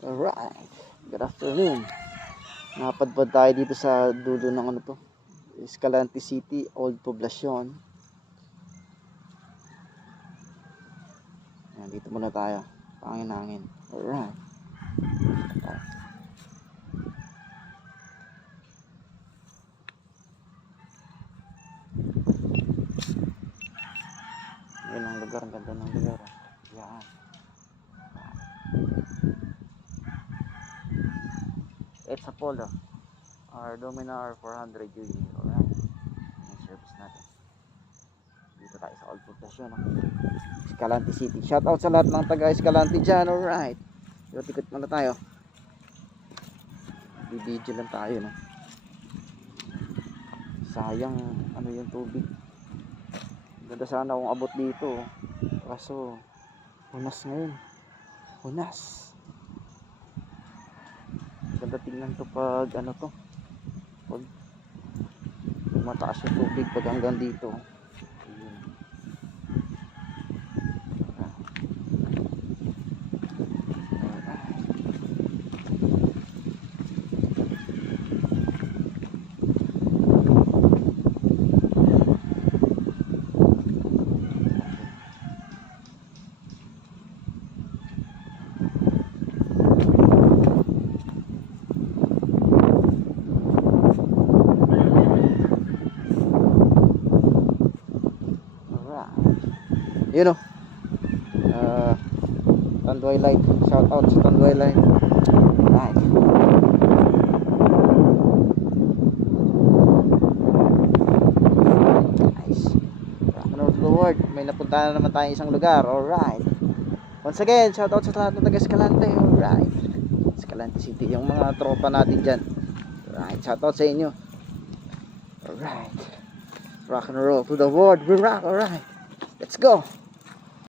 Alright, good afternoon. Napadpad tayo dito sa dulo ng ano to, Escalante City, Old Poblacion. Ayan, dito muna tayo. Pangin-hangin. Alright. Ayan ang lugar, ang ganda ng lugar. Yan. It's Apollo. Our Dominar 400 UU. Alright. Yung service natin. Dito tayo sa Old Poblacion. Escalante City. Shout out sa lahat ng taga Escalante dyan. Alright. Ikot-ikot muna tayo. Bibidyo lang tayo, no? Sayang ano yung tubig. Ganda sana kung abot dito. Kaso hunas ngayon. Hunas. Ganda tingnan to pag ano to. Pag mataas yung tubig pag hanggang dito. Ayun. Yun o, Tanduay Light. Shout out sa Tanduay Light. Right. Nice. Rock to the world. May napuntahan na naman tayong isang lugar. Alright. Once again, shout out sa lahat ng taga Escalante. Alright. Escalante City, yung mga tropa natin dyan. Alright, shout out sa inyo. Alright. Rock and roll to the world. We rock. Alright. Let's go.